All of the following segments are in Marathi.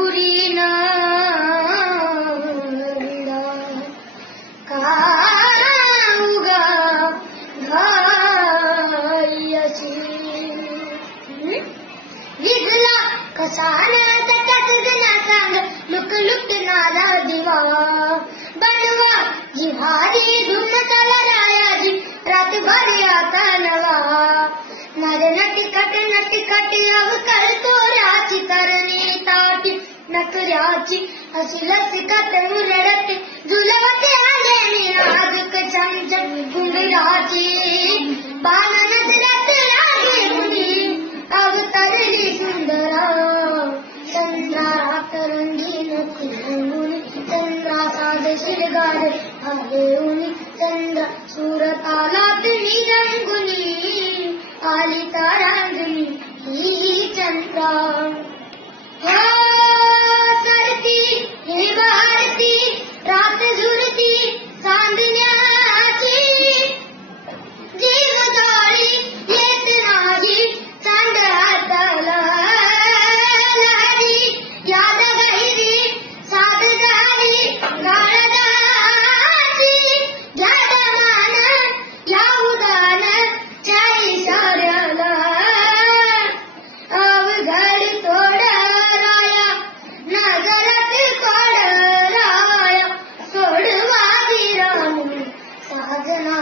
अंगुरी ना लुक लुक नारा दिवा बनवा जिहादी धुन चला राया जी रात भर आता नवा नर नटिकट अब कर तो राची करनी ताटी नकराची हसी लसिकत मुरडत झुलवते आले नाजुक चमचम गुंगराची बाण नजरत लागे मुनी अवतरली सुंदरा चंद्रा तरंगी नकुलमुनी चंद्रा साध शिरगार आले उनी चंद्र सूरतालात निरंगुनी आली तारांगणी ही चंद्रा सरती हे भारती रात झुलती चांदण्याची जीव जाळी येत नाही चांद हाताला याद गहिरी साध झाली गाळदाची जडमान या उदान चाई साऱ्याला अवघड तोड राया नजरात कोड राया सोडवा विराम साजना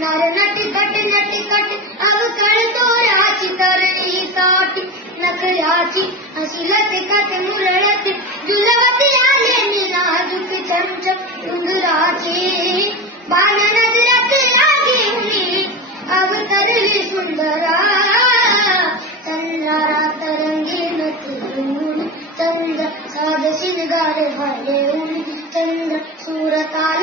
नर नटिकट अवघड तोराची करणी साठी नकराची हसी लटकत मुरळत झुलवते आले नाजुक चमचम डुंगराची बाण नजरात लागे उनी अवतरली सुंदरा चंद्रा तरंगी नकुलमुनी चंद्र साध शिरगार भाले उनी चंद्र सूरताला